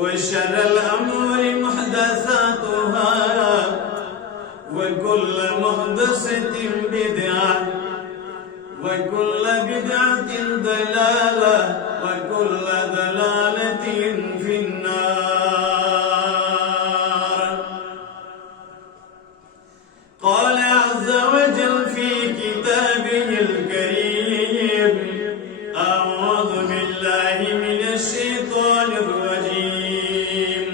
وشر الأمور محدثاتها وكل محدثة بدعة وكل بدعة ضلالة وكل ضلالة في النار. قال عز وجل في كتابه الكريم: أعوذ بالله من الشيطان الرجيم.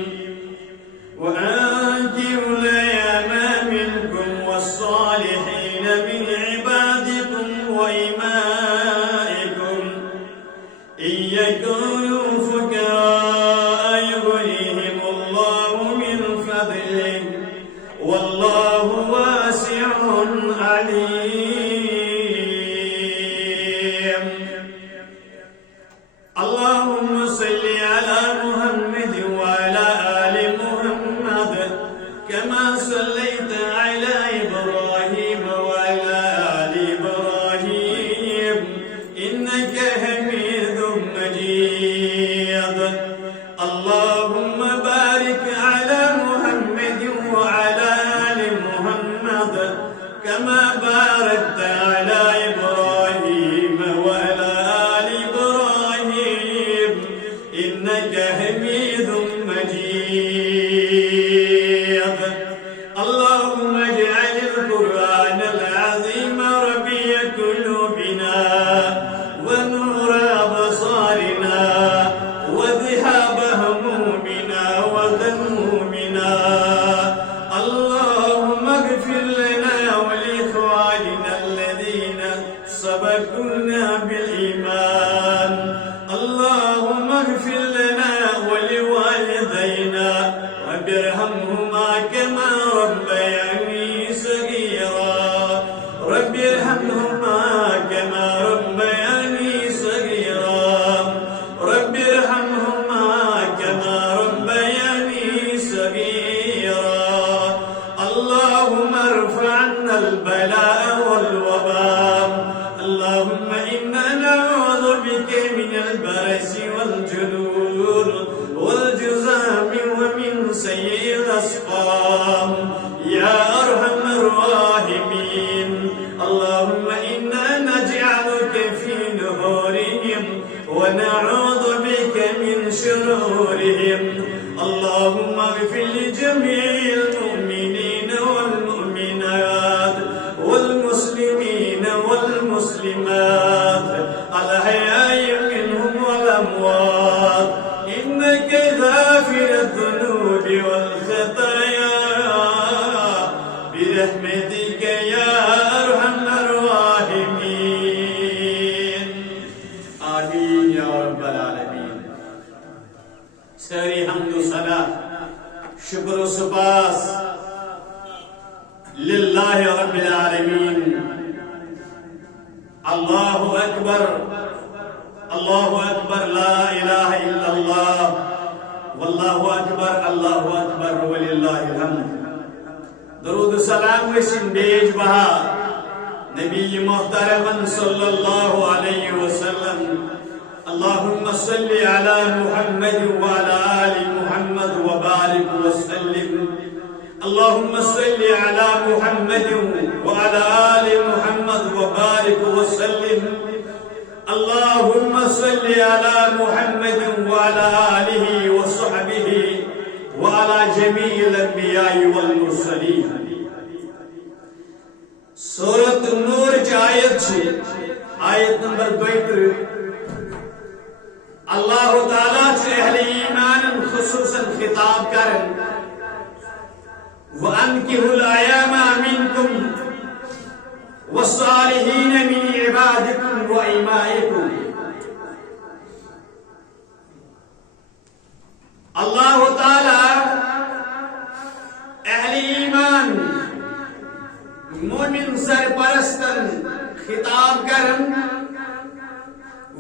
وأنكحوا الأيام منكم والصالحين من عبادكم وإمائكم إن يكونوا فقراء يغنيهم الله من فضله والله واسع عليم. اللهم صل على محمد وعلى آل محمد كما صليت على إبراهيم وعلى آل إبراهيم إنك حميد مجيد. اللهم بارك على محمد وعلى آل محمد كما باركت على إبراهيم وعلى آل إبراهيم إنك حميد مجيد. اللهم اجعل القرآن العظيم ربيع قلوبنا ونور أبصارنا وذهاب همومنا وغمومنا. اللهم اغفر لنا ولإخواننا الذين سبقونا بالإيمان. اللهم اغفر لنا ولوالدينا رب ارحمهما كما ربياني صغيرا. رب ارحمهما كما ربياني صغيرا. رب ارحمهما كما ربياني صغيرا. اللهم ارفع عنا البلاء والوباء. اللهم إنا نعوذ بك من البرس والجنون والجذام ومن سيء الأسقام يا أرحم الراحمين. اللهم إنا نجعلك في نحورهم ونعوذ بك من شرورهم. اللهم اغفر لجميع المؤمنين والمؤمنات والمسلمين والمسلمات الأحياء منهم والأموات إنك غافر الذنوب والخطايا برحمتك يا أرحم الراحمين. آمين يا رب العالمين. ساری حمد و صلاة شکر و سپاس للہ رب العالمین. اللہ اکبر اللہ اکبر لا الہ الا اللہ واللہ اکبر اللہ اکبر وللہ الحمد. درود و سلام وسیم بیج بہا نبی محترم صلی اللہ علیہ وسلم. اللهم صل على محمد وعلى آل محمد وبارك وسلم. اللهم صل على محمد وعلى آل محمد وبارك وسلم. اللهم صل على محمد وعلى آله وصحبه وعلى جميع الأنبياء والمرسلين. سورة النور آیت نمبر 32. اللہ تعالیٰ سے اہل ایمان خصوصاً خطاب کرن وَأَنْكِحُوا الْأَيَامَ مِنْكُمْ وَالصَّالِحِينَ مِنْ عِبَادِكُمْ وَإِمَائِكُمْ. اللہ تعالیٰ اہل ایمان مومن سرپرستن خطاب کرن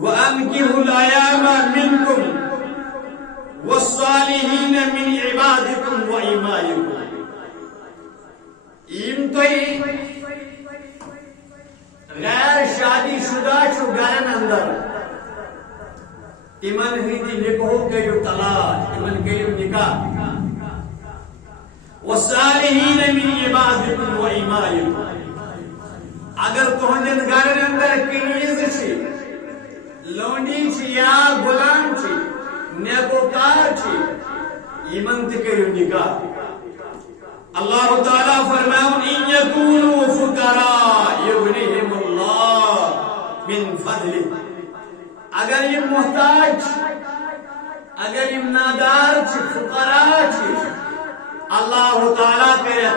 وَأَنْكِحُوا الْأَيَامَ مِنْكُمْ وَالصَّالِحِينَ مِنْ عِبَادِكُمْ وَإِمَائِكُمْ. غیر شادی شدہ گھرن اندر تمن ہندی نکاح کریو تلاش تمن کریو نکاح والصالحین من عبادکم و ایمائکم اگر تہندین گھرن اندر کنیز چھ لونڈی چھ یا غلام چھ نیکوکار چھ یمن تہ کریو نکاح اللہ تعالیٰ فرماؤن ان یکونوا فقراء یغنیہم اللہ من فضلہ اگر یہ محتاج اگر یہ نادار چھ فقراء چھ اللہ تعالیٰ کرے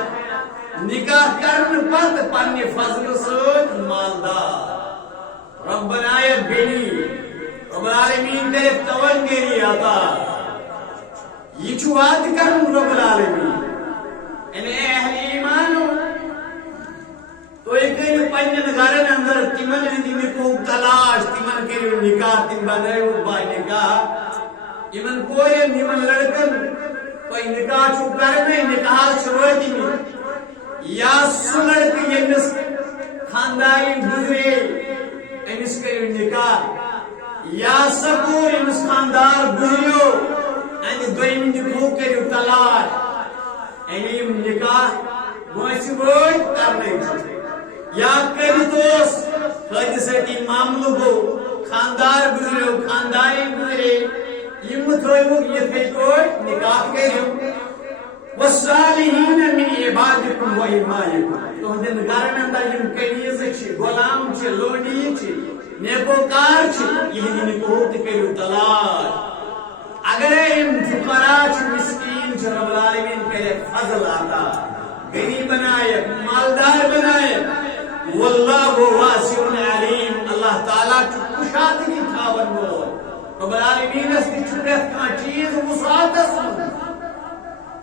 نکاح کرن پت پنی فضل سوت مالدار رب بنائے بینی رب العالمین کرے تونگری عطا یہ چھو وعد کرن رب العالمین یعنی اہل ایمانو تو ایک پنجن گھرن اندر تمن ہندی نکاح تلاش تمن کریو نکاح تم بنائیو با نکاح یمن کوئی یمن لڑکن کوئی نکاح چھو کرنے نکاح شروعی میں یا سو لڑک یمس خانداری گزرے امس کریو نکاح یا سکور امس خاندار گزریو یعنی دویم نکاح کریو تلاش اینیم نکاح موسی بوئی کرنے یا کریتوس حادثتی معاملو گو خاندار گزریو خانداری گزرے یم تھوئیو یہ تھے کوئی نکاح کریو والصالحین من عبادکم و ایمائکم تو ہندن گھرن اندر یم کنیز چھ غلام چھ لونڈی چھ نیکوکار چھ یہ نکاح کریو تلاش اگر یم فقراء چھ مسکین چھ رب العالمین کرے فضل عطا غنی بنائے مالدار بنائے واللہ واسع علیم اللہ تعالیٰ کشادگی تھاون وول رب العالمین اس کی چھپیت کان چیز وسعت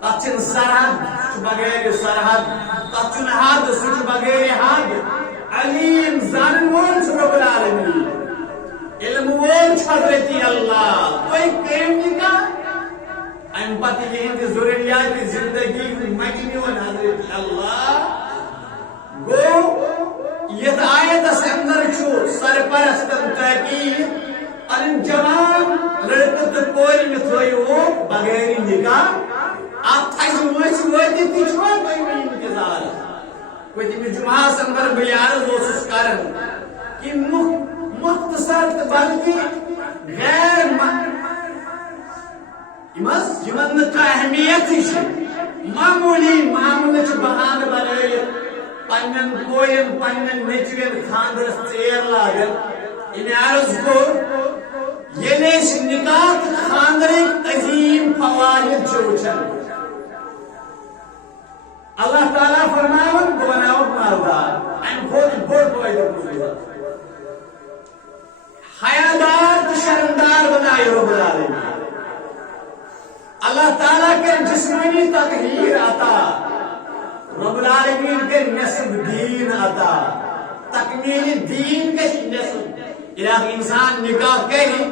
تتھ چھ سرحد بغیر سرحد تتھ چھ حد سہ بغیر حد علیم زان وول چھ رب العالمین علم وول چھ حضرت اللہ کوئی کیم نکاح ام پتہ یہ ضروریات زندگی مجنون حضرت اللہ گو یہ آیت اس اندر چھو سرپرستن تاکید ان جوان لڑکہ تو کوئی میں تھوئیو بغیر نکاح آپ تھائی مویس ویدی تیچوا کوئی میں انتظار کوئی تیمی جمعہ سنبر بیارز وسوس کرن کہ مختصر بلکہ غیر یمن کا اہمیت معمولی معمول بہان بنائی پنن کوئن پنن نیچوین خاندرس چیر لاگن ان عرض کو یہ نکاح خاندرک عظیم فوائد چوچن اللہ تعالیٰ فرماون بناؤ مالدار ان خود بڑھ فائدہ حیادار شرمدار بنائی رب العالمین اللہ تعالیٰ کے جسمانی تطہیر عطا رب العالمین کے نصب دین عطا تکمیل دین کے نصب الہ انسان نکاح کری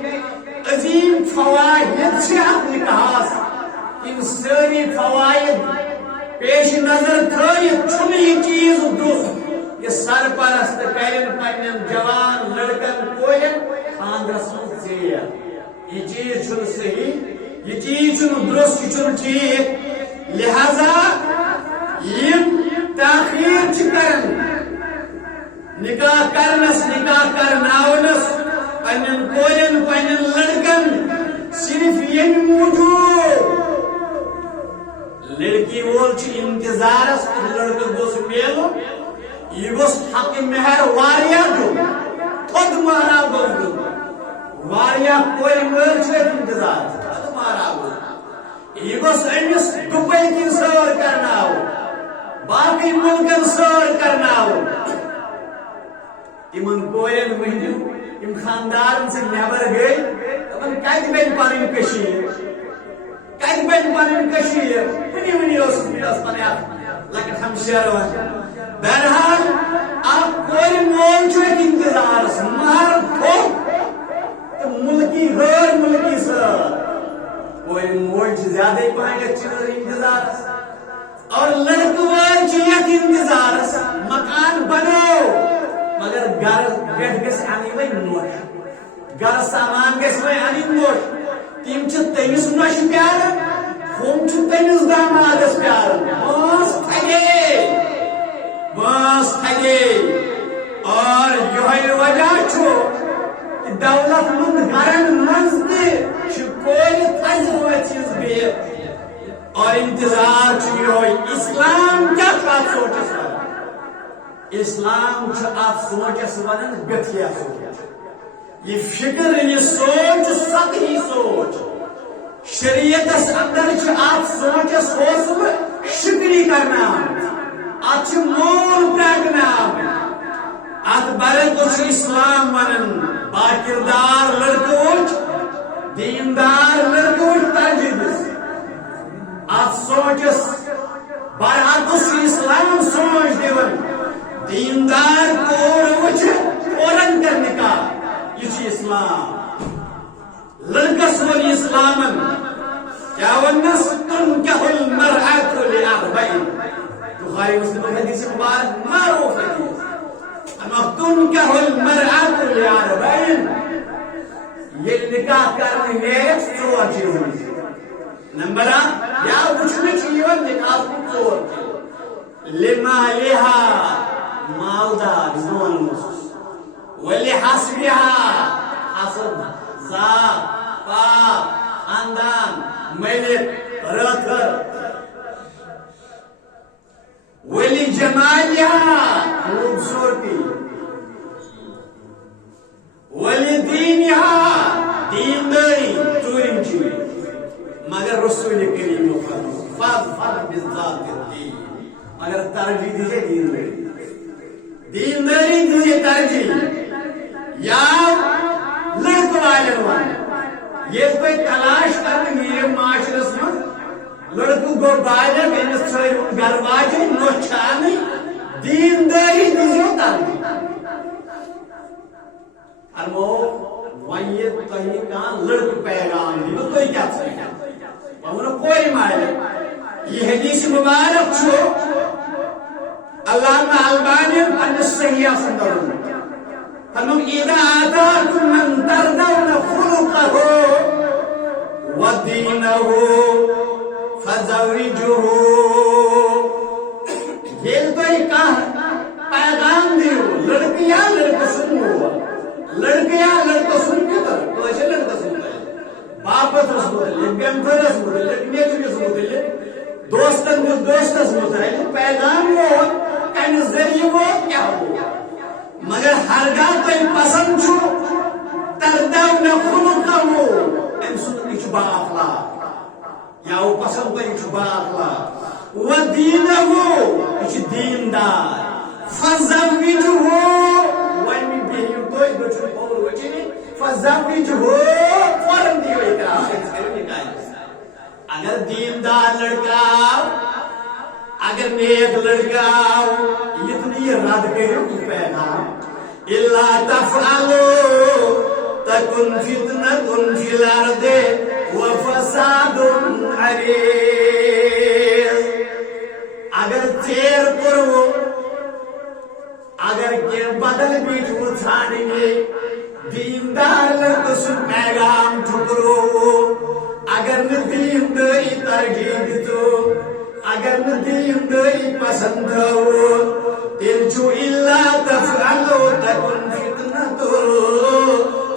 عظیم فوائد سے آپ نکاح ان ساری فوائد پیش نظر تھوئی چھنے یہ چیز دوست یہ سرپرست کرن پنن جوان لڑکن کوئن خاندرس من زیر یہ چیز چھن صحیح یہ چیز چھن درست چھن ٹھیک لہذا یہ تاخیر کرن نکاح کرنس نکاح کرناونس پنن کوئن پنن لڑکن صرف یہ موجود لڑکی وول چھ انتظارس لڑکہ گوس میلو یہ گوس حق مہر واریا دو خود مارا گوس دو واریا کوئی مل چھ انتظار خود مارا گوس یہ گوس امس دبئی کی سور کرنا ہو باقی ملکن سور کرنا ہو امن کوئن مہنیو ام خاندارن سے نیبر گئی امن کت بین پنن کشیر کت بین پنن کشیر ونی ونی اس پنیا لکن ہم شیروان بہرحال آپ کوئی مول چھو انتظار مہر کھو ملکی غیر ملکی سر کوئی مول چھ زیادہ پہنگے چھ انتظار اور لڑکوار چھ یک انتظار مکان بنو مگر گھر گھٹ گس آنی وی موش گر سامان گژھِ وۄنۍ اَنٕنۍ موٚٹ تِم چھِ تٔمِس نۄشہِ پیاران ہُم چھِ تٔمِس دامادس پیاران وٲنٛس تھگے اور یِہوٚے وجہ چھُ دولت مند گرن منٛز تہِ چھِ کورِ تھزِ وٲژمٕژ بِہِتھ اور انتظار چھُ یِہوٚے اسلام کیٛاہ چھُ اتھ سونچس ونان اسلام چھُ اتھ سونچس ونان گٹھیا سونچ یہ فکر یہ سوچ سطحی سوچ شریعتس اندر چھ ات سوچس حوصل شکری کرنا ات مول پرگنا ات برعکس اسلام ونن باکردار لڑکوچ دیندار لڑکوچ ترجیح ات سوچس برعکس اسلام سوچ دیون دیندار کور وچ فوراً کرنے کا یہ اسلام لڑکس ون اسلامن کیا ونس تنکح المرأة لأربعین بخاری مسلم حدیث مبارک معروف حدیث اما تنکح المرأة لأربعین یہ نکاح کرنے میں ژور چیز نمبر یا وچھنے چیون نکاح کو ژور لمالها مالدار زون مصر ولحسبها حسب ذات پاک خاندان ملک رتر ولجمالها خوبصورتی ولدینها دینداری چوریم چوری مگر رسول کریم فاظفر بالذات الدین مگر ترجیح دیجئے دینداری دیجئے ترجیح یا لڑک والن ون یہ کوئی تلاش کرنے میرے معاشرس من لڑکو گو بالغ امس ٹھہرون گھر واجن نوچھانی دینداری دیجو ترجیح ارمو ویت تہی کان لڑک پیغام دی تو کیا چاہیے وہاں کوئی مائل یہ حدیث مبارک چھو علامہ البانی پنس صحیح سندرون فنم اذا آتاكم من ترضون خلقه ودينه فزوجه یہ تو ایک پیغام دیو لڑکیاں لڑکا سنو لڑکیاں لڑکا سن کتر تو ایسے لڑکا سنتا ہے باپت رس متعلق بیمتر رس متعلق نیچ رس متعلق دوستن کو دوستس متعلق پیغام وہ کن ذریعہ وہ کیا ہو مگر ہرگاہ تو پسند چھو تردون خلقه ام سن اچبا اخلاق یا وہ پسند تو اچبا اخلاق و دینه اچ دیندار فزوجه ومی بیو توی بچو اور وچنی فزوجه فورن دیو اقرار اگر دیندار لڑکا اگر نیک لڑکا اتنی رد کرو پیغام الا تفعلوا تكن فتنة في الأرض وفساد عريض اگر چیر کرو اگر کے بدل بیچ وہ چھاڑیں گے دیندار لڑکا سن پیغام ٹھکرو اگر دینداری ترجیح دیتو اگر دینداری پسند ہو ترجو الا تفعلوا تكن فتنة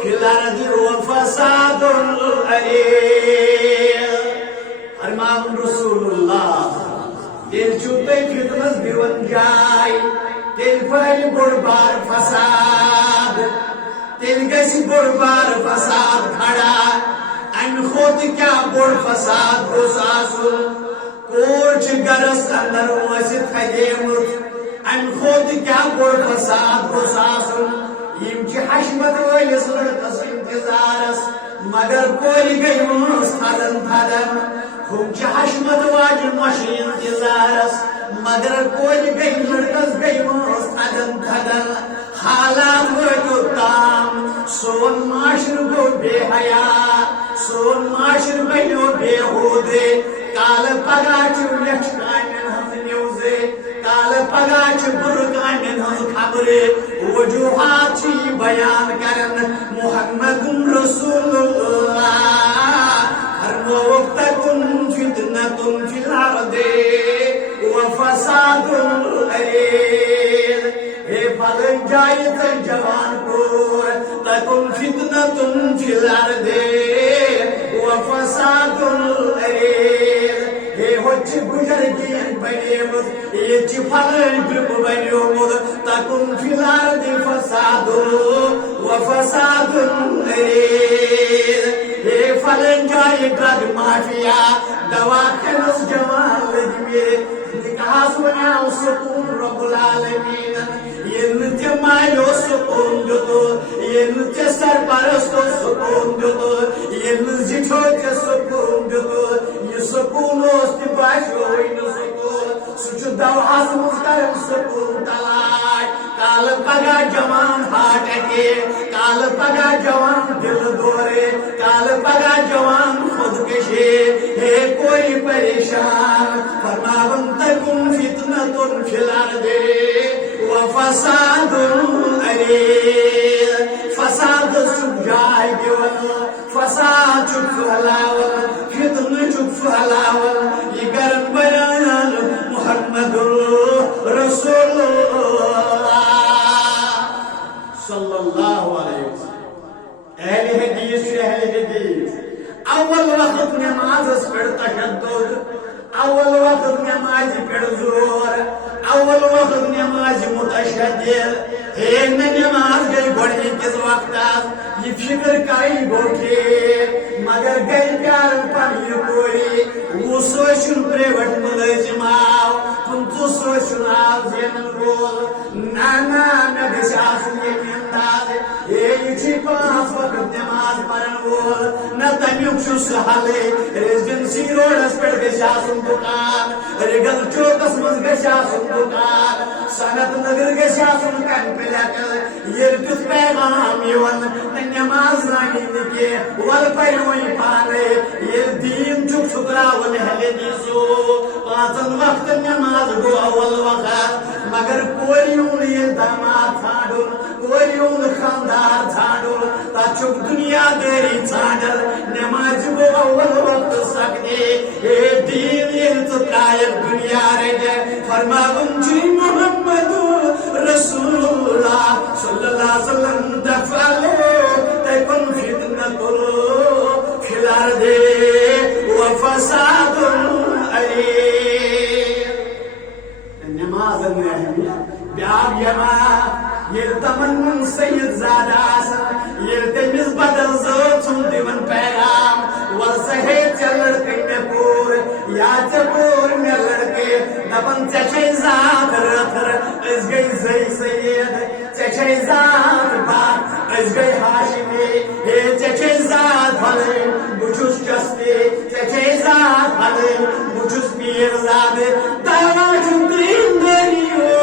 في الأرض وفساد عريض فرمان رسول اللہ ترجو تے فتنة دیون جائے تل پھل بڑبار فساد تل گسی بڑبار فساد کھڑا ان خود کیا بڑ فساد گساسل کوچ گرس اندر ویسے تھگیمت ان خود کیا بڑ فساد گساسل یم چھ حشمت ویلس لڑکس انتظارس مگر کوئی گئی وانس تھدن تھدن ہم چھ حشمت واجن مشی انتظارس مگر کوئی گئی لڑکس گئی وانس تھدن تھدن حالات ویتو تام سون معاشر گو بے حیا سون معاشر گو بے ہودے کال پگا چھ لچھ کامن ہم نیوزے کال پگہ بر کامین ہز خبر وجوہات بیان کرن محمد رسول اللہ فرموک تکن فتنۃ فی الارض وفساد الارض اے فلن جائے جوان کور تکن فتنۃ فی الارض وفساد الارض اے ہوچ بزرگی بنیمت یہ فلن گروپ بنیومت تکن فی الارض فساد وفساد الارض اے فلن جائے ڈرگ مافیا دواخانس جوان لگے نکاح بناو سکون رب العالمین یہ نتیہ مائیو سکون دیتو یہ نتیہ سرپرستو سکون دیتو یہ نزیٹو کے سکون دیتو یہ سکون ہوستی باشو ہوئی سکون سچو دواز مزکرم سکون تلاش کال پگا جوان ہارٹ اٹیک کال پگا جوان دل دورے کال پگا جوان خودکشی ہے کوئی پریشان فرماون تکن فتنۃ فی الارض وفساد الارض فساد چک جائے دیون فساد چک پھیلاون فتنہ چک پھیلاون یہ گرم بیان محمد رسول اللہ صلی اللہ علیہ وسلم اہل حدیث اہل حدیث اول وقت نماز پر تشدد اول وقت نماز پر زور اول وقت نماز متشدد ایک نماز گئی گھڑی کس وقت یہ فکر کئی گو کہ مگر گئی پیار پر یہ کوئی وہ سوچن پریوٹ ملازم آو تم تو سوچن آو زینن رول نانا نگس آسن یہ انداز یہ چی پاس وقت نماز پرن وول نہ تمیوک شو سہالے ریزیڈنسی روڈس پر گش آسن دکان ریگل چوکس مز گش آسن دکان سنت نگر گش آسن کن پلیکل یہ کس پیغام یون نماز ناگی نکی ول پیروئی پانے یہ دین چک شکراون حلی دیسو پانچن وقت نماز گو اول وقت مگر کوریون یہ داماد تھاڑون کوریون خاندار تھاڑون تا چک دنیا دیری تھاڑر نماز گو اول وقت سکتے اے دین یہ تقائب دنیا رہے فرماون جی محمد رسول اللہ صلی اللہ علیہ وسلم دفعلے تکن فتنۃ فی الارض وفساد الارض نماز بیاب یما یہ تمن سید زادہ آسن یہ تمیز بدل زود سن دیون پیغام ورسہے چل لڑکے میں پور یا چپور میں لڑکے دبن چچے ذات رتھر اس گئی زی سید چچے ذات بات اس گئی ہاشمی اے چچے ذات بھلے بچوس چستے چچے ذات بھلے بچوس پیر زادے دعویٰ چندین دری ہو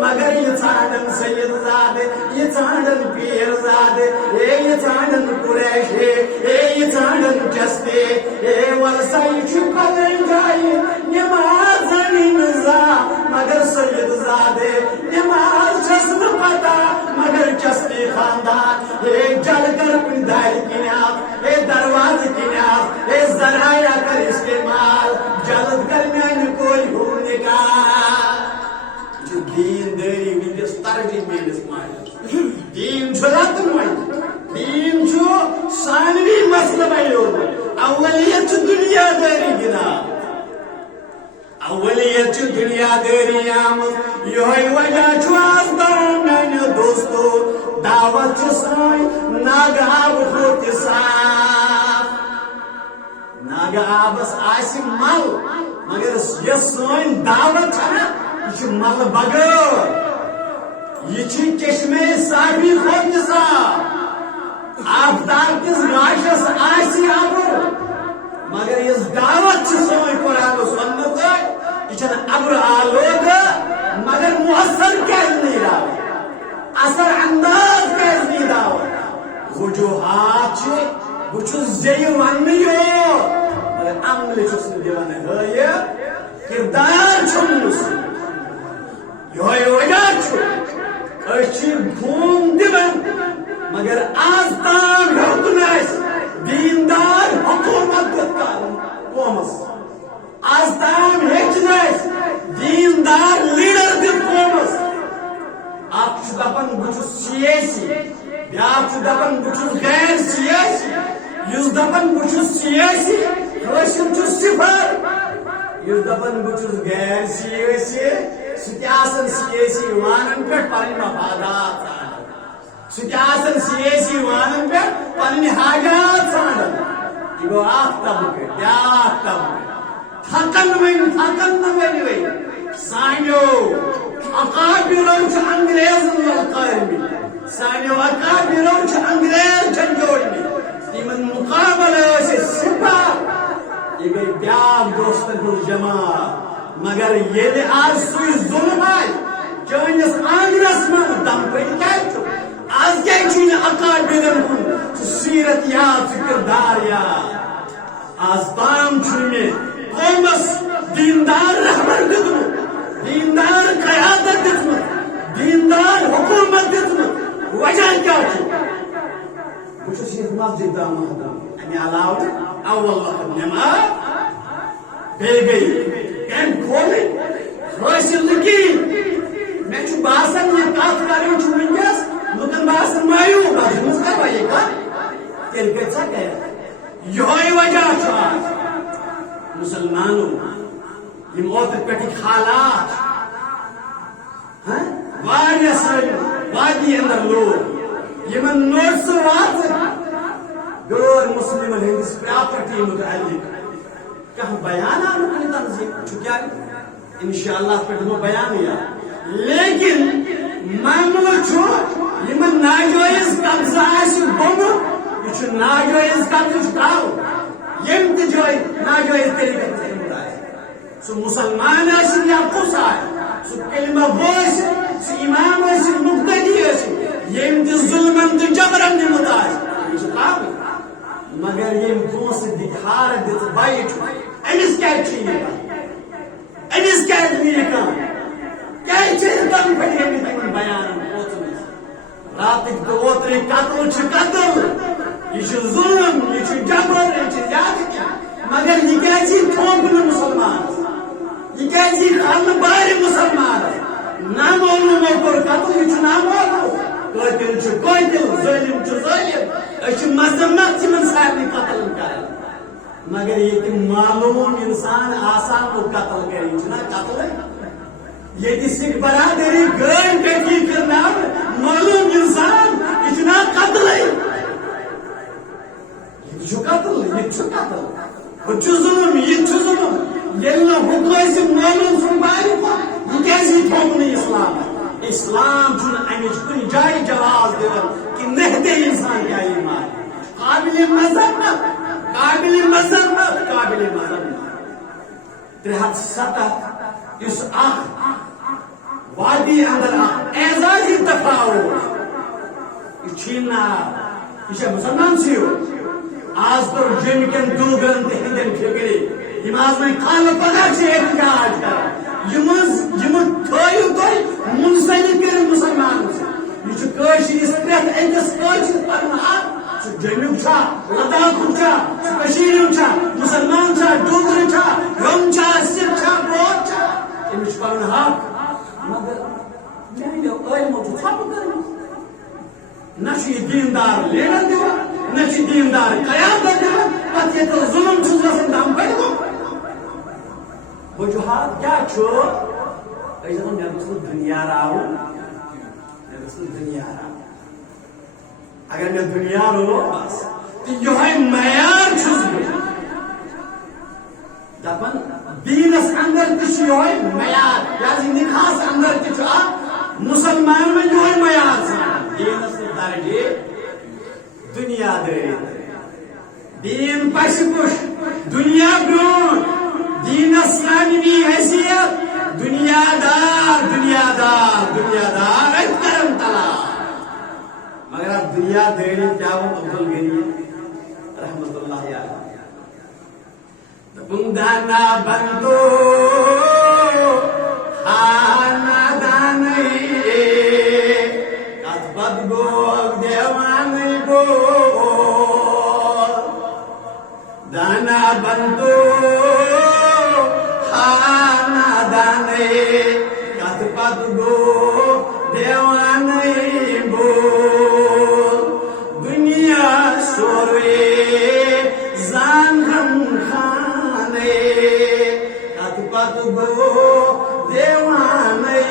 مگر یہ چاندن سید زادے یہ چاندن پیر زادے یہ چاندن قریش یہ چاندن چستے ورسائی چھپلن جائی نماز نزا مگر سید زادے نماز چسم پتا مگر چستی خاندان جل کر پندائی کنیاب درواز کنیاب ذرائع کر استعمال جلد کر میں کوئی ہو نکاح جو دین داری ونکس ترجیح میلس ماجد دین چھلات ماجد دین چھو ثانوی مسئلہ بھائیو اولیت دنیا داری گنا اولیت دنیا داری آمد یہ وجہ چھو آسدار میں دوستو دعوت سائی ناگ آب خود صاف ناگ آبس آسی مل مگر یہ سائی دعوت چھنا یہ مل بغیر یہ چشمے صافی خود صاف آفتاب کس گاشس آسی آبر مگر اس دعوت سوئی قرآن و سنت یہ ابر آلود مگر مؤثر کیز نہیں دعوت اثر انداز کیز نہیں دعوت وجوہات بچس زی ونیو مگر عمل چس دیوانے ہے کردار چھنس یہ وجہ گھوم دان مگر آز تام ہوں دیندار حکومت قومس آز تام ہوں دیندار لیڈر دن قومس اخ دپان بہت سیاسی بیاکھ دپان بہت غیر سیاسی اس دپان بہت سیاسی حاصل صفر اس دپان بہت غیر سیاسی سہ سیاسی وانن پہ پن مفادات ژھان سیاسی وانن پہ پن حاجات ژھانڈان یہ گو اخ طبقہ بیاکھ طبقہ تھکن ون ون سانو اکابرو انگریزن قائم سانو اکابرو انگریز جھنڈوڑمت تمن مقابل سپاہ یہ گئی بیاکھ دوستن ہند جماعت مگر یہ آج سوئی ظلم آئی چانس آنگنس من دم پٹ کیا آج کیا اکابرن ہند سیرت یاد کردار یاد آج تام میں قومس دیندار رہبر دتمت دیندار قیادت دتمت دیندار حکومت دتمت وجہ کیا بہت مسجد تام امہ علاوہ اول وقت نماز گئی کم کھول حاصل نکین میں باسان یہ کت کریں ونکس لکن باسان مایوب مز کروا یہ کت تیل گئی سا کہ یہ وجہ مسلمانوں یم اوتر پہ حالات واریاہ ساری وادی اندر لوگ یمن نوٹس وات غیر مسلم ہندس پراپرٹی متعلق کہاں بیان آنے تنظیم چکیا انشاءاللہ پہ دمو بیان یا لیکن معمول چھو یمن ناجائز قبضہ آسی بومو یہ ناجائز قبضہ کارو یم تجوئی ناجائز طریقہ سے مرائے سو مسلمان آسی یا کس آئے سو کلمہ بوس سو امام آسی مقتدی آسی یم تی ظلمن تی جبرن نمت آسی یہ کارو مگر یم دوست دکھار دیت بائی چھو امس کیا چیئے امس کیا چیئے کام کیا چیئے دم پھٹے میں تمہیں بیان رات اوتری قتل چھ قتل یہ ظلم یہ جبر یہ زیادتی مگر یہ کیا چیز تھوپن مسلمان یہ کیا چیز خان بار مسلمان نامعلوم پر قتل یہ نامعلوم قاتل چھ قاتل ظالم چھ ظالم اچھ مذمت من سارے قتل کریں مگر یہ معلوم انسان آسان کو قتل کریں چھنا قتل یہ سکھ برادری گھر کٹی کرنا معلوم انسان اتنا قتل ہے یہ قتل وہ ظلم یہ ظلم یہ حکم معلوم سن باری یہ کیسے تھوپنے اسلام چھن امچ کن جائے جواز دن کہ نہتے انسان کیا ایمان قابل مذمت قابل مذمت قابل مذمت 307 اس وادی اندر اعزازی تفاوت یہ چھینا یہ مسلمان سیو آج پر جن کن دوگرن ہندن فکری نماز میں خانہ پگہ سے احتجاج کر یم تھیو تھی منسلک کر مسلمان یہ قشر اس پریت اکس قشر پن حق جنوب چھا لداخ چھا کشیر چھا مسلمان چھا ڈوگر چھا روم چھا سکھ چھا بودھ چھا امچ پن حق مگر میانو علمو ثب کر نہ دیندار لیڈر دِوان نہ دیندار قیادت دِوان پتہ یہ تو ظلم چھُس گژھان دم پڑو وجوہات کیا چھو مے گوٚژھ دنیا راوُن مے گوٚژھ دنیا راوُن اگر مے دنیا رو بس تو یہ معیار چھُس بہٕ دپان دینس اندر تہ یہ معیار یا نکاحس اندر تہ مسلمان میں یہ معیار دینس درجے دنیا داری دین پش پش دنیا برون دینس سامنی حیثیت دنیا دار دنیا دار دنیا دار کرم تلا مگر اب دنیا داری کیا وہ ابدل گئی رحمت اللہ علیہ بندانا بندو خانا دار دانا بندو خانا دانے کت پت گو دیوانے بول دنیا سوروے زان ہم خانے کت پت گو دیوانے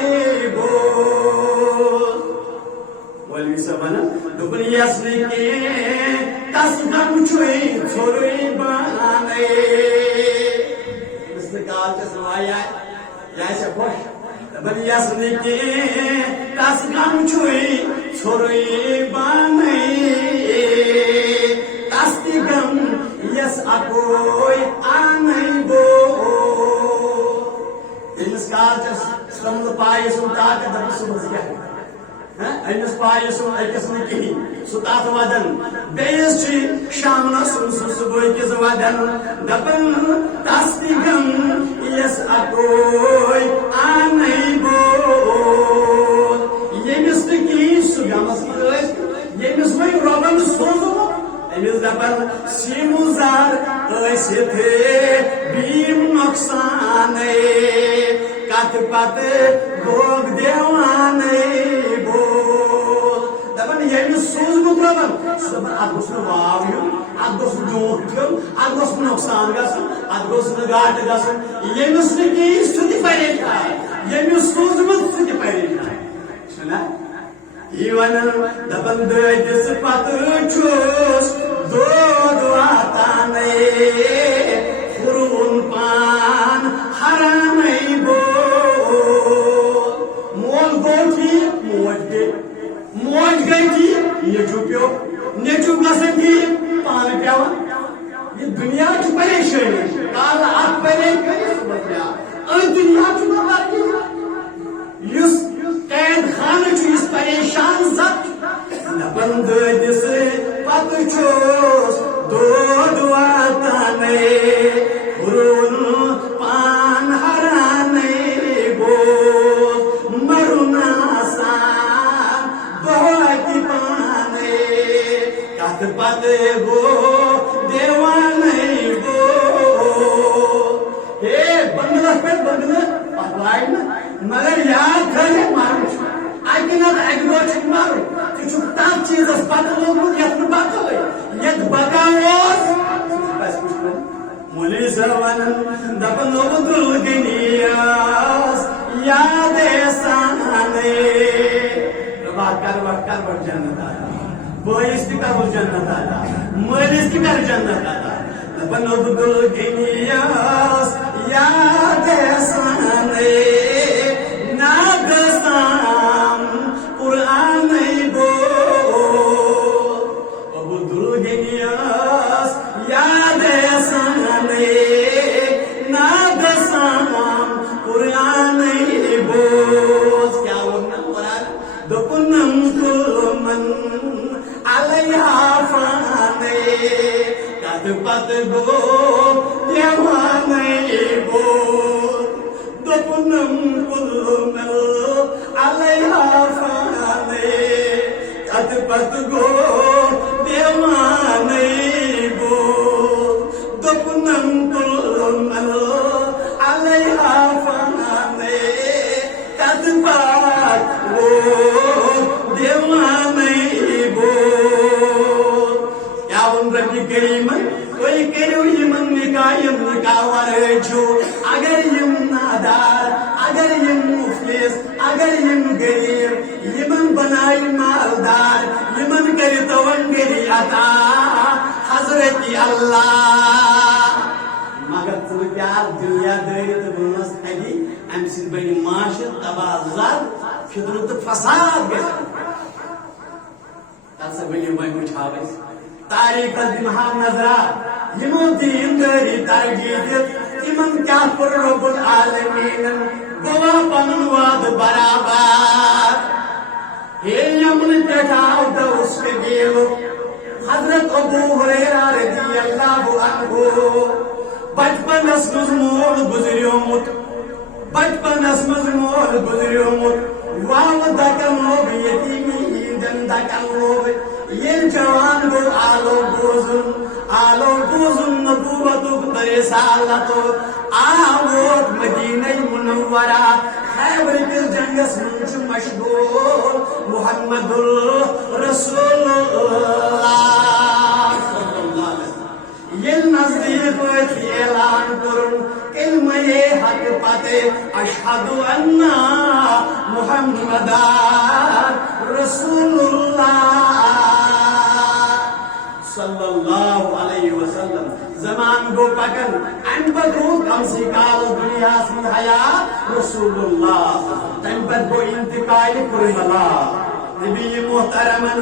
بول مولوی صاحبانا دبن یسنی کے کس گم چھوئی چھوڑی بانے اس نے کہا کہ سوائی آئے یا ایسا خوش دبن یسنی کے کس گم چھوئی چھوڑی بانے کس دی گم یس اکوئی آنے بو اس کہا کہ سمد پائی سنتا کہ دبن سمجھ گیا امس پائے سن اکس نکہین سہ تات ودان بیس شامن سن صبح کس ودان دپن تس تہ غم یس اکوئی آنے بول یمس نہ کہین سہ غمس مز یمس وی ربن سوزمت امس دپن سیمو زار ٲسِتھ بیم نۄقصانے کت پت گوگ دیوانے سوزمت ربن ات گوس واو ہوں ات گوس ڈونٹ ہوں ات گوس نقصان گھن ات گوس گاٹ گھن یمس نہ کہین سہ تہ پریشان یمس سوزمت سہ تہ پریشان چھنا یہ ونان دپن دٲدِس پتہٕ چھُس دود واتانے پھرون پان حرانے بول مول گوٚو ٹھیٖک موج گٔے موج گئی تھی نیچو پیو نیچو گسن تھی پان پیوان یہ دنیا کی پریشانی کال آپ پریشانی سمجھا دنیا کی بربادی یس قید خانہ چھ اس پریشان زد دپن دٲدِس پتہٕ چھُس دود واتانے پھرون پان حرانے بول مرُن آسان دہتی پانے کت پت گو دیوانے بول ہے بندلس پہ بندل پت لائن مگر یاد کر مارن اکہ نت اکہ دہ چھ مارن ٹھیک تر چیزس پتہ لوگمت یت بقا یت بقا مولوی صاحب ونان دپن عبدل غنیس یاد سانے کر جنت آتا بٲیِس تہِ کر جنت آتا مٲلِس تہِ کر جنت آتا دپن عبدل غنیس یاد سانے ناگستان قرآنے بول عبدل غنیس یاد سانے ناگستان قرآنے بول کیا ہونا قرآن دپنم کل من علیہا فانے کت پت گو دیوانے بول دپنم کل من علیہا فانے کت پت گو دیوانے بول دپنم کل من علیہا فانے کت پت گو دیوانے بول کیا ون ربی کریمن کوئی کرو یمن نکاح یم نکاح ورٲے چھُ اگر یم نادار اگر یم مفلس اگر یم غریب یمن بنائی مالدار یمن کری تون کری عطا حضرت اللہ مگر ژٕ پیار دنیا دٲری تہٕ بنس اگی امہ سۭتۍ بنہِ معاشر تباہ زد فِتنہٕ تہٕ فساد گژھِ تلسا ؤنِو وۄنۍ وٕچھہاو أسۍ تاریخس دِمہا نظرا یمو دین دٲری ترجیح دِتھ تِمن کیاہ کوٚر رب العالمیٖنن گوٚوا پنُن وعدٕ برابر ہے یمن پٮ۪ٹھ آو دوس قبیٖلُک حضرت ابو ہریرہ رضی اللہ عنہ بچپنس مز مول گزریومت بچپنس مز مول گزریومت وال دکن لوب یتیمی ہندن دکن لوب یل جوان گو آلو بوزن آلو بوزن نبوتک در رسالتو آوت مدینہ منورہ خیبر کس جنگس منچ مشغول محمد رسول اللہ صلی اللہ علیہ وسلم یہ نزدیک اعلان کرن کلمہ حق پتے اشہد ان محمد رسول اللہ صلی اللہ علیہ وسلم زمان گو پکن ان بدرو کم سی کال دنیا سی حیات رسول اللہ تم بد گو انتقال کربلا نبی محترمن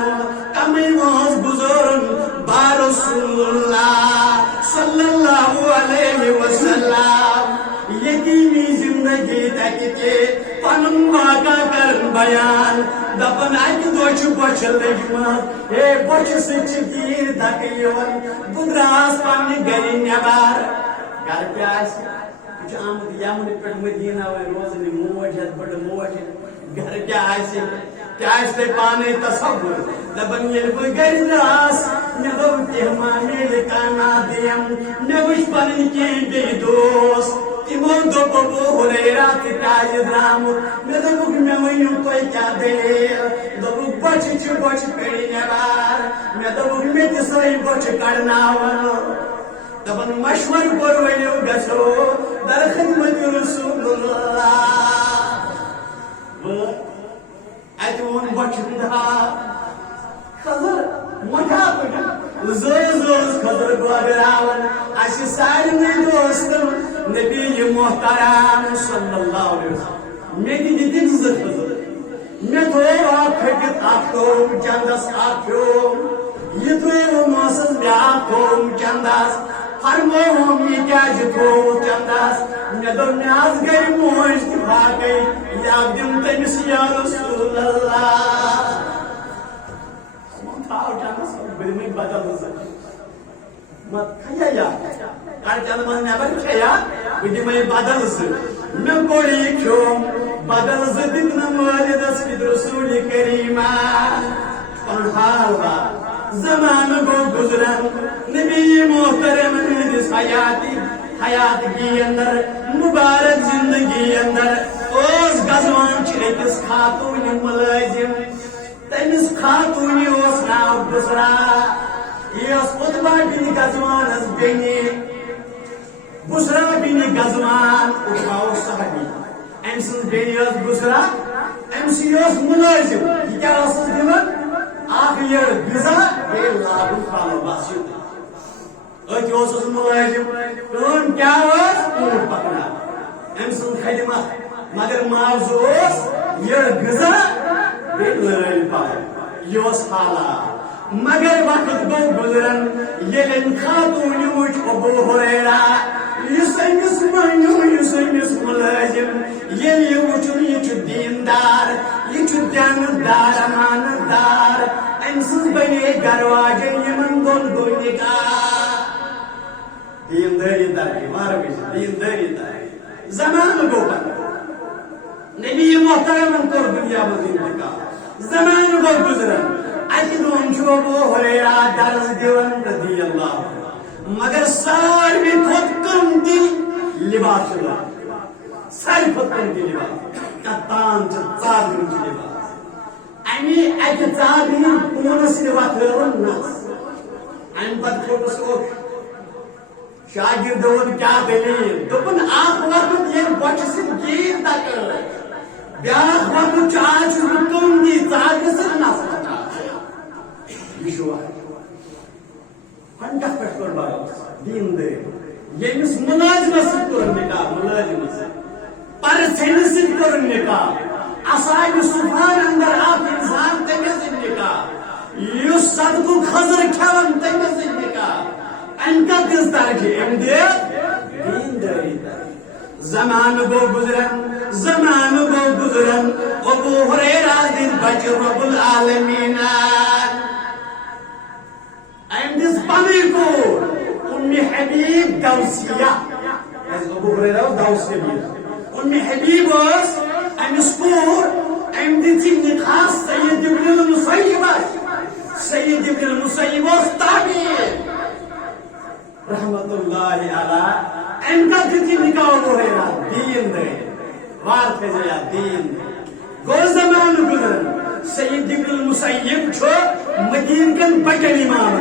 کمی موز گزرن با رسول اللہ صلی اللہ علیہ وسلم یقینی زندگی تک کے پنن واقع کرن بیان دپن اکہ دہ بچ لجمت ہے بچ سچیر دکیون بدراس پنہ گھر نبار گھر پہ آمد یمن پہ مدینہ روزن موج بڑ موج گھر کیا پانے تصور دپن یل بہ گھر دراس مے دوپ تہما میلہ کانا دیم مے وچ پنن کی بی دوست تمو دوپ ابو ہریرہ تہ کاج درامت مے دوپک مے ؤنِو تُہۍ کیاہ دلیل دوپُک بچہ چھ بچہ کڑی نبار مے دوپک مے تہ سۄے بچہ کڑناون دپن مشور کوٚر ؤلِو گژھو در خدمت رسول اللہ اتہ وون بچہ ہُنٛد ہاو خضر مٹھا پٲٹھۍ زٲژ خضر گوگراون اسہ سارنٕے دوستن نبی محترم صلی اللہ علیہ وسلم مے تہ دِتِکھ زٕ خضر مے تھوو اکھ پھٔٹِتھ اکھ تھووُم چندس اکھ ہیوٚم یہ تھووُم ٲسس بیاکھ تھووُم چندس فرمووُم یہ کیازِ تھووُ چندس مے دوٚپ مےٚ حظ گٔے موج تہِ باقٕے یہِ اکھ دِم تٔمِس یا رسول اللہ تھاو چندس بہٕ دِمے بدل زٕ مت کھیا یا کر چند من نبر کھیا بہٕ دِمے بدل زٕ مےٚ کوٚر یہِ کھیوٚم بدل زٕ دِتنم والدس فِد رسول کریمہ پنُن حال بات زمانہ گو گزرن نبی محترم ہندس حیاتگی اندر مبارک زندگی اندر اوس گزوان چھ أکِس خاتون ملازم تمس خاتون اوس ناو بسرا یہ عتبہ بن غزوان بیٚنہِ بسرا بن غزوان عتبہ اوس صحابی أمۍ سٕنٛز بیٚنہِ ٲس بسرا أمۍ سٕے اوس ملازم یہِ کیاہ ٲسٕس دِوان اکھ یہ غذا بیٚیہِ لاگُن پلو بس یُتُے أتھۍ اوسُس ملازم کٲم کیاہ ٲس اوٗنٹ پکناوان أمۍ سٕنٛز خدمت مگر معاوضہٕ اوس یہ غذا بیٚیہِ لٲلۍ پلو یہ اوس حالات مگر وقت گو گزرن ییٚلہِ أمۍ خاتوٗنہِ وٕچھ ابو ہریرہ یُس أمِس مٲنِو یُس أمِس ملازم ییٚلہِ یہِ وٕچھُن یہِ چھُ دیندار یہ چھُ دیانتدار امانتدار أمۍ سٕنٛز بنے گھر واجٮ۪ن یِمن دۄن گوٚو نکاح دیندٲری درجہِ واریاہ دیندٲری درجہِ زمانہٕ گوٚو پتہٕ نبی محترمن کوٚر دُنیا منٛز انتقال زمانہٕ گوٚو گُزران اتہِ دۄہن چھُ ابو ہریرہ درس دِوان رضی اللہ عنہ مگر ساروی کھۄتہٕ قۭمتی لباس چھُ لاگان ساروی کھۄتہٕ قۭمتی لباس کتان چھِ ژادرِ چھِ لباس امی اکہِ ژادرِ ہٕنٛدۍ کوٗنہٕ سۭتۍ وتھٲوٕن نس امہِ پتہٕ کھوٚتُس اوٚش شاگردو ووٚن کیاہ دلیٖل دوٚپُن اکھ وقت ییٚلہِ بۄچھِ سۭتۍ گیٖر تکٲے بیاکھ وقت چھُ آز چھُس بہٕ قۭمتی ژادرِ سۭتۍ نس رچان یہ چھُ پنجہ پٮ۪ٹھ کوٚر بروس دیندٲری ییٚمِس مُلٲزمس سۭتۍ کوٚر نکاح مُلٲزمس سۭتۍ پرژھیٚنِس سۭتۍ کوٚر نکاح اصحابِ صُفان اندر اکھ انسان تٔمِس سۭتۍ نکاح یُس صدقُک خضر کھٮ۪وان تٔمِس سۭتۍ نکاح أمۍ کتھ دِژ ترجیح أمۍ دِژ دیندٲری زمانہٕ گوٚو گُزران ابو ہریرہ دِژ بچہِ رب العالمیٖنن أمۍ دِژ پنٕنۍ کوٗر اُمہِ حبیٖب دوسیہ ابو ہریرہ اوس دوسیہ اُمہِ حبیٖب ٲس أمِس کوٗر أمۍ دِژ یہِ نکاح سید ابن المسیبس سید ابن المسیب اوس تابعی رحمت اللہ علیہ ان کا جتی نکاح ہو رہا دین دے وار تھے جیا دین گو زمان گزر سید ابن المسیب چھو مدین کن بڑن امام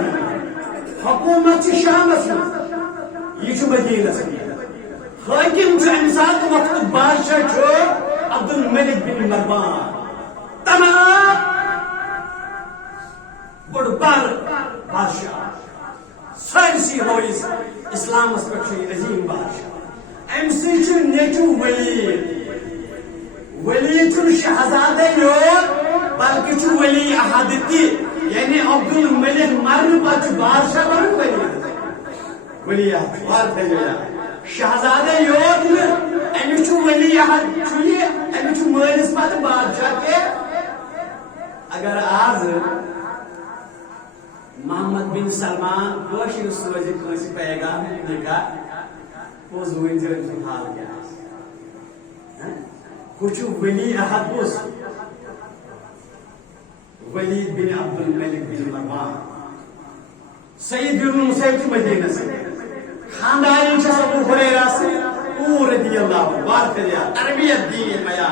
حکومت چھ شامس یہ چھو مدینہ سے حاکم چھو انسان وقت بادشاہ چھو عبد الملک بن مروان تمام بڑ بار بادشاہ سارسی ہوئیس اسلام اس پر عظیم بادشاہ ام سی چھو نیچو ولی چھو شہزادہ یور بلکہ چھو ولی احادتی یعنی عبد الملک مرن پر چھو بادشاہ بن ولی احادت ہے جو شہزادہ یور امی چھو ولی احد چھوئی امی چھو مالس پر بادشاہ کے اگر آز محمد بن سلمان کوشش سوزی کنسی پیغام دیکھا وہ زوین سے رفت حال کیا کچھ ولی احد بس ولید بن عبد الملک بن مروان سید بن مسیب کی مدینہ سے خاندانی چھا ابو ہریرہ سے رضی اللہ عنہ بات کریا تربیت دین میا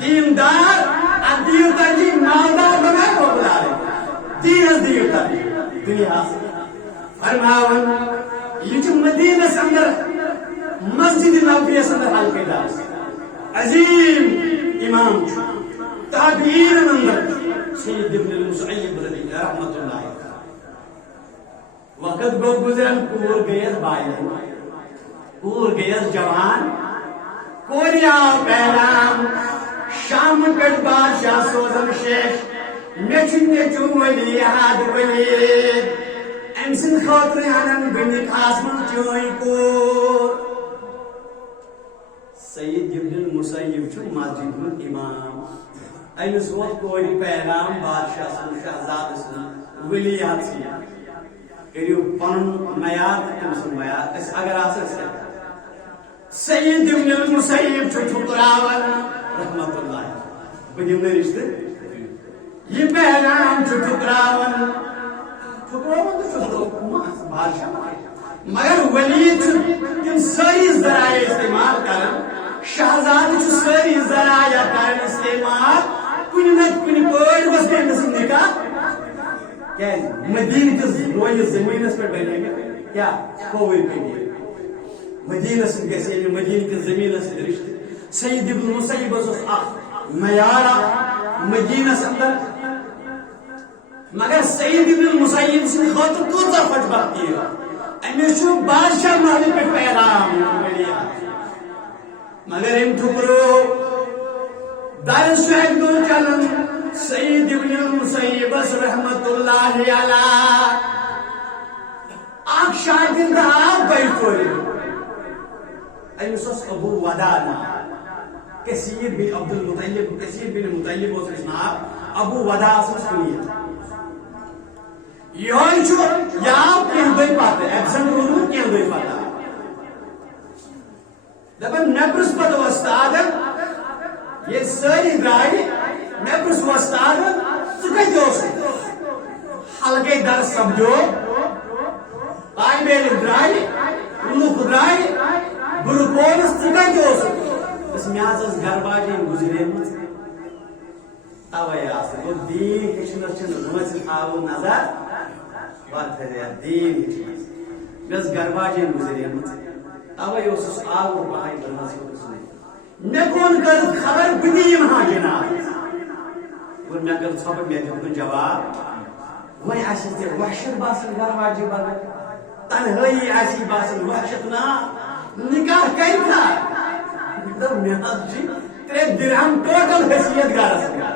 دین دار ادیو ترجی مالدار بنائے وہ بلا رہے دین از دیو ترجی دنیا سے فرماون یہ جو مدینہ سے اندر مسجد نبوی سے اندر حل کے دار عظیم امام تابعین اندر سید ابن المسیب رضی اللہ رحمت اللہ وقت گو گزرن پور گیس بائی پور گیس جوان کوریا پیغام شام پٹ بادشاہ سوزن شیش میچن نیچو ولی احد ولی امسن خاطر انن بنک آسمان چوئی کور سید ابن المسیب چھو مسجد من امام امس وقت کوری پیغام بادشاہ سن شہزاد سن ولی احد سن کریو پن میاد تم سن میاد اس اگر آسر سے سید ابن المسیب چھو ٹھکراون رحمت اللہ بدیم نے رشتے یہ پیغام چھو ٹھکراون تو بادشاہ مگر ولی تم ساری ذرائع استعمال کرن شہزاد چھو ساری ذرائع کرن استعمال کنی نت کنی پوئی بس کے نسل نکاح کیا مدینہ کے روی زمین پر بنے گا کیا کوئی بھی مدینہ سے کیسے مدینہ کے زمین سے رشتے سید ابن مسیب میارا مدینہ سے اندر مگر سید ابن المسیب سے خاطر تو طرف بختی ہے امیشو بادشاہ محلی پہ پیغام مگر ام ٹھکرو دائر سویگ دو چلن سید ابن المسیب رحمت اللہ علیہ آگ شاگرد آگ بیٹھوری ایسوس ابو ودانا کثیر بن عبد المطلب کثیر بن مطلب اس اسمہ ابو ودا اسمس کنیت یہ چھو یا کہیں دوئی پاتے ایبسنٹ روزو کہیں دوئی پاتا دبن نبرس پتہ وستاد یہ ساری درائی نبرس وستاد سکھائی جو سے حلقے در سمجھو پائی بیل درائی لوک درائی برپونس سکھائی جو سے اس میاز از گرباجی گزرے مجھے تاوی آسے وہ دین کشنر چند روزن آو نظر بات ہے دین بس گرباجی گزرے مجھے تاوی اس آو باہی بنا سے اس نے میں کون کر خبر بدیم ہاں جنا اور میں کر صبر میں دیکھوں جواب وہی آسی تے وحشت باسن گرباجی بنا تنہائی آسی باسن وحشت نا نکاح کئی تھا تو میاد جی تیرے درہم ٹوٹل حیثیت گارا سکا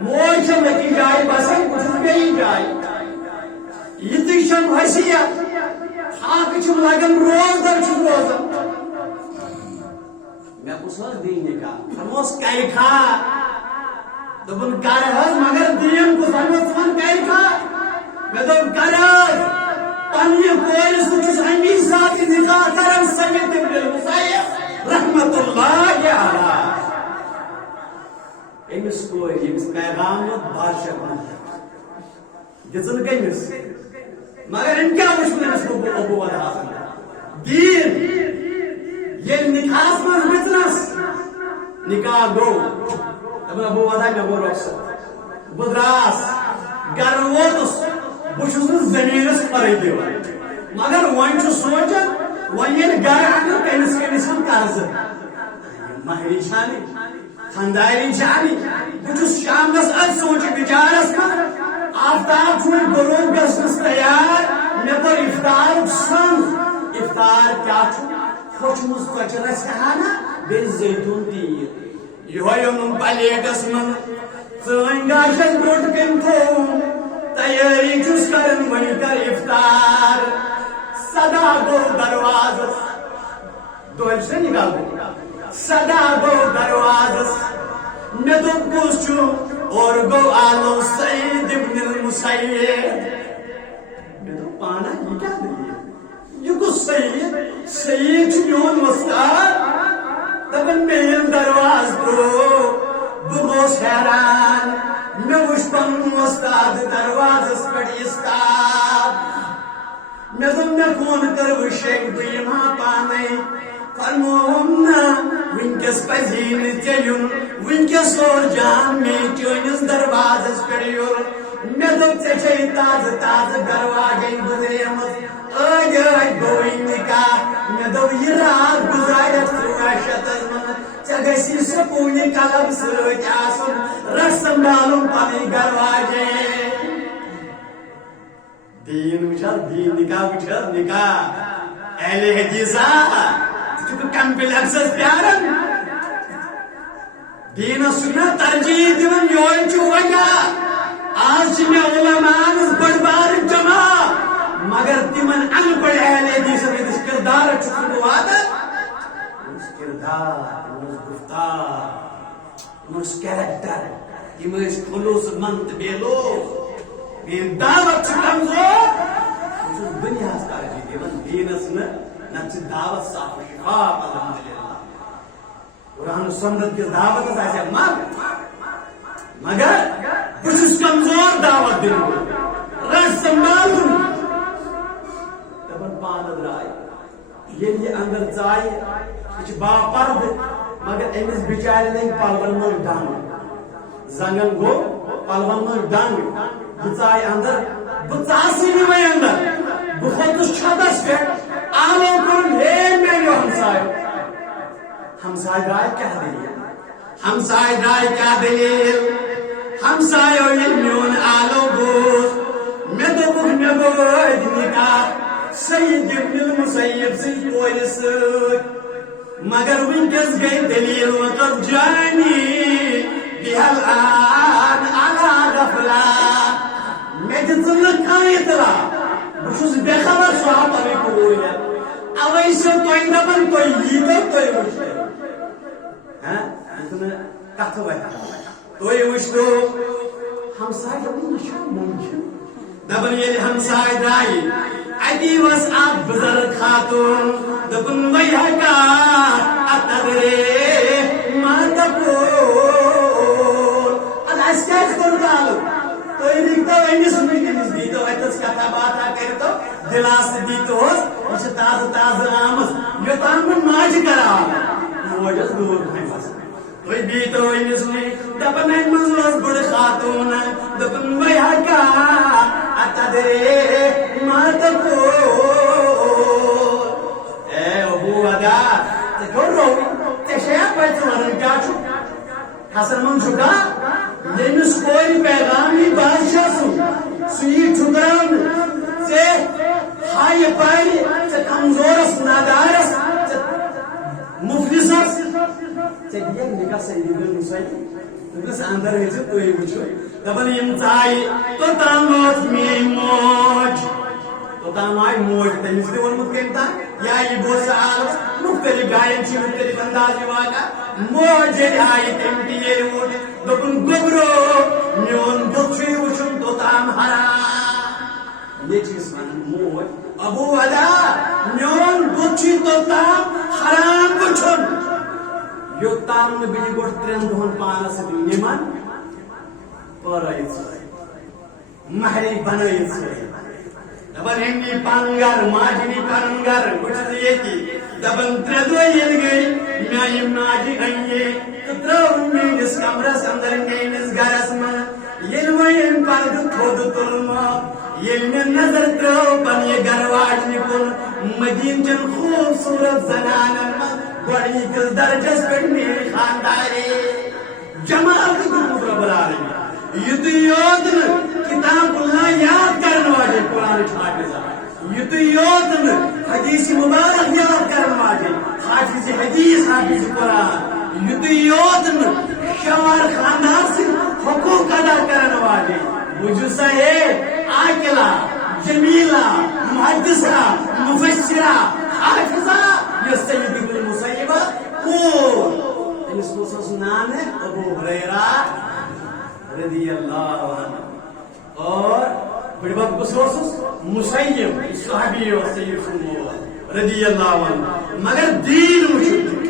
موئی شم لکی جائی باسن کچھ گئی جائی یہ تی شم حیثیت خاک چھم لگن روز در چھم روزن میں اسور دینے کا فرموس کئی کھا دبن کار ہے مگر دین کو فرموس من کئی کھا میں دب کرد پانی کوئی سچس امیر ساتھ نکاح کرن سمت ابن المسیب رحمت اللہ علیہ امس کوئی امس پیغام بادشاہ دن گئیس مگر ان کیا وچھنس ابوت حاصل دین یہ نکاح من بزنس نکاح گو دپان ابوت مے گو رخصت بہ دراس گر ووتس بہس زمینس کھرے دِوان مگر ون سوچان ون یل گر اگر تمس کمس قرض مہری چھانی خانداری چھانی بہس شامنس ات سوچ بچارس من آفتاب غروب گھنس تیار مے کور افطار سن افطار کیا پھچمس کچرس کھانا بیٚیہِ زیتون تیل یہ پلیٹس من ژٲنۍ گاشس برٛونٛٹھ کَنۍ تھوٚوُم تیاری چھُس کران وۄنۍ کر افطار صدا گوٚو دروازس دۄہلہِ چھُنا نِگاہ گوٚو صدا گوٚو دروازس مےٚ دوٚپ کُس چھُ اور گوٚو آلو سعید ابن المسیب مےٚ دوٚپ پانا یہِ کیٛاہ دٔلیٖل یہ کس سعید سعید چھُ میون وۄستاد دپان مےٚ ییٚلہِ درواز ترٛوو بہٕ گوس حیران مےٚ وٕچھ پنُن وۄستاد دروازس پٮ۪ٹھ اِستاب مےٚ دوٚپ مےٚ فون کر وٕ شیخ بہٕ یِمہٕ ہا پانے فرمووُم نہ وٕنکٮ۪س پزی نہٕ ژےٚ یُن وٕنکٮ۪س اور جان مےٚ چٲنِس دروازس پٮ۪ٹھ یُن مےٚ دوٚپ ژےٚ چھے تازٕ تازٕ گرواجے گُزریمٕژ ٲدۍ ٲدۍ گوٚوٕے نکاح مےٚ دوٚپ یہِ رات گُزارٮ۪تھ 13 شیٚتس منٛز ژےٚ گژھی سکوٗنہِ قلم سۭتۍ آسُن رٹ سنبھالُن پنٕنۍ گرواجے دین وٕچھ حظ دین نکاح وٕچھ حظ نکاح اہلِ حدیثا ژٕ چھُکھ کمپلیکسس پیاران دینس چھُ نا ترجیح دِوان یورٕ چھُ وجہ آز چھِ مےٚ علماءن ہٕنٛز بٔڑ بارٕ جماعت مگر تمن ان پڑھ اہل حدیثن ہندس کردار چھُکھ بہٕ واتان تِہُنٛد کردار تِہُنٛد گفتار تِہُنٛد کیریکٹر تِم ٲسۍ خلوص مند تہٕ بے لوث میٲنۍ دعوت چھِ کمزور بہٕ چھُس دُنیاہس ترجیح دِوان دیٖنس نہٕ نتہٕ چھِ دعوت صاف و شفاف الحمدللہ قرآن و سنت کِس دعوتس آسہِ ہا مگر بہٕ چھُس کمزور دعوت دِنہٕ وول رٹ سنبھالُن پانہٕ درٛاے ییٚلہِ یہِ اندر ژایہِ یہِ چھِ باپرد مگر أمِس بِچارِ لٔگۍ پلون منٛز ڈنٛگ زنگن گوٚو پلون منٛز ڈنٛگ یہِ ژایہِ اندر بہٕ ژاسٕے نہٕ وۄنۍ اندر بہٕ کھوٚتُس چھتس پٮ۪ٹھ آلو کوٚرُن ہے میٛانیو ہمسایو ہمساے درٛاے کیٛاہ دٔلیٖل ہمساے درٛاے کیٛاہ دٔلیٖل ہمسایو ییٚلہِ میون آلو بوٗز مےٚ دوٚپُکھ مےٚ گوٚو ٲدۍ نکاح سعید ابن المسیب سٕنٛدۍ کورِ سۭتۍ مگر وٕنکٮ۪س گٔے دٔلیٖل وقت جانی بِہل آن علی غفلا مےٚ دِژ نہٕ کانٛہہ اطلاع بہٕ چھُس بے خبر سۄ آو پنٕنۍ کوٗر ہٮ۪تھ اوے چھِ تۄہہِ دپان تُہۍ ییٖتو تُہۍ وٕچھتو کتھٕ وتھِ تُہۍ وٕچھتو ہمساے دوٚپُن یہِ چھا مُمکِن دپان ییٚلہِ ہمساے درٛایہِ اتی ؤژھ اکھ بُزرگ خاتوٗن دوٚپُن وَیحَکا اَتَدرے ما تَقوٗل اَدٕ اَسہِ کیٛازِ کوٚر تعلُق تُہۍ لیٖکھتو أمِس وٕنکٮ۪نس دیٖتو اَتٮ۪س کتھا باتھا کٔرتو دِلاسہٕ دیٖتوس یہِ چھِ تازٕ تازٕ آمٕژ یوٚتام بہٕ ماجہِ کراو موج ٲس دوٗر پہم بسان تُہۍ دیٖتو أمِس وٕنۍ دپان اَمہِ منٛز ٲس بٔڑٕ خاتوٗن دوٚپُن وَیحَکا اَتَدرے ما تَقوٗل اے ابوٗدا ژےٚ کیٛاہ روو ژےٚ چھےٚ پَے ژٕ وَنان کیٛاہ چھُکھ کھسن منٛز چھُکھا ییٚمِس کورِ پیغام یی بادشاہ سُنٛد سُہ یی ٹھُکراونہٕ ژےٚ ہایہِ پَرِ ژےٚ کمزورس نادارس ژےٚ مُفلِسس ژےٚ دِیَکھ نِکاح سعید ابن المسیب دوٚپنَس اندر أژِو تُہۍ وٕچھِو دپان یِم ژایہِ توٚتام وٲژ میٛٲنۍ موج توٚتام آیہِ موج تٔمِس تہِ ووٚنمُت کٔمۍ تام یا یہِ گوٚو سہالس مختلف جاین چھِ مختلف انداز یِوان موج ییٚلہِ آیہِ تٔمۍ تہِ ییٚلہِ ووٚن دوٚپُن گوٚبرو میون بُتھ چھُے وٕچھُن توٚتام حرام ییٚتہِ چھِ أسۍ وَنان موج ابوٗدا میون بُتھ چھُے توٚتام حرام وٕچھُن یوٚتام نہٕ بہٕ یہِ گۄڈٕ 3 دۄہن پانس سۭتۍ نِمن پٲرٲیِتھ سۭتۍ مہرے بنٲیِتھ سۭتۍ دپان ہمی پنگر ماجنی پنگر بچ یتی دپان ترے دو یل گئی میانی ماجی گئی تو ترو میس کمرس اندر میس گرس من یل وین پرد تھود تلما یل میں نظر ترو پن یہ گھر واجنی کن مدین چن خوبصورت زنانن من گوڑی کس درجس پر میری خانداری جمال کتن رب العالمین یہ تو یاد کتاب اللہ یاد کرنے والے قرآن حافظہ یہ تو یاد حدیث مبارک یاد کرنے والے حافظ حدیث حافظ قرآن یہ تو یاد شوار خاندان سے حقوق ادا کرنے والے مجھسا ہے عاقلہ جمیلہ محدثہ مفسرہ حافظہ یہ سید ابن المسیبہ کون اس کو نام ہے ابو ہریرہ رضی اللہ عنہ اور بڑی بات کو سوسس مسیب صحابی و سید سنو رضی اللہ عنہ مگر دین وچھت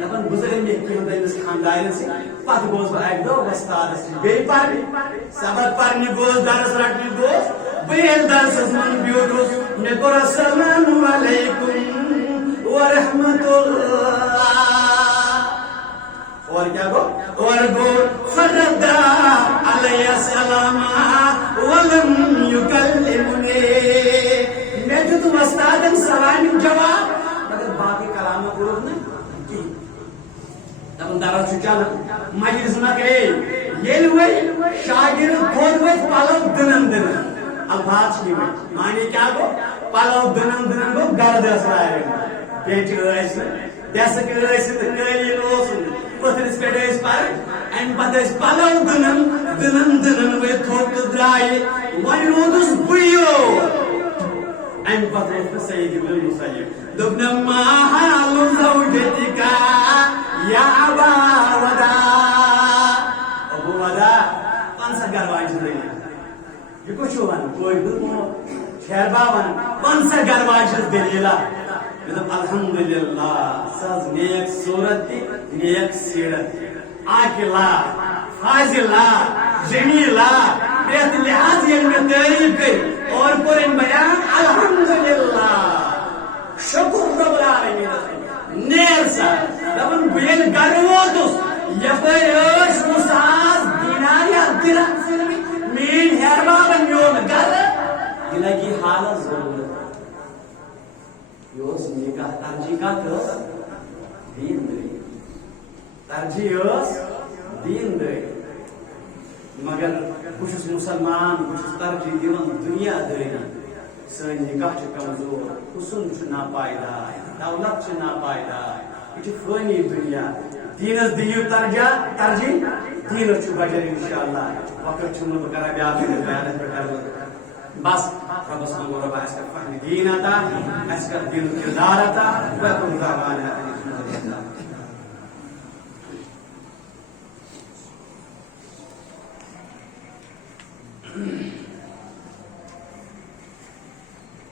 دپن گزرے میں کی ہوندا اس خاندان سے پتہ گوس با ایک دو استاد بے پر سبق پرنی گوس درس رٹنی گوس بیل درس من بیوروس میں کو السلام علیکم ورحمۃ اللہ اور کیا گو اور گو فردا علی السلام ولم یکلمنی میں جو تو استاد سلام جواب مگر باقی کلام کو نہیں دپن درس چل مجلس نہ کرے یل وے شاگرد خود وے پلو دنن دنن الفاظ کی معنی کیا گو پلو دنن دنن گو گرد اسرائے بیٹھ ایس دسک ایس قالین اوسن پترس پہ پر این پتہ پلو دنن دنن دنن وے تھوت درائے ون رودس بڑیو این پتہ سید ابن المسیب دبنا ما حال زوجتک یا ابا ودا ابو ودا کون سا گھر واج رہی یہ کچھ ون کوئی دو شہربا ون کون سا گھر واج دلیلا الحمدللہ سز نیک صورت نیک سیرت عاقلہ فاضلہ جمیلہ بیت لحاظ یہ میں تعریف کر اور پورے بیان الحمدللہ شکر رب العالمین نیر سا دپن بیل گھر ووتس یپس مساس دینار یا درہم مین ہیربابن میون گھر یہ لگی حالت ضرورت یہ نکاح ترجیح کت دین دئی ترجیح دین دئی مگر بہت مسلمان بہت ترجیح دان دنیا داری سن نکاح کمزور حسن ناپائیدار دولت ناپائیدار یہ فانی دنیا دینس دیو ترجیح دینس بجر انشاءاللہ وقت بہ کرا بیاکھ بیان بس ربس منگو رب اس کا فہم دین عطا اس کا دین کردار عطا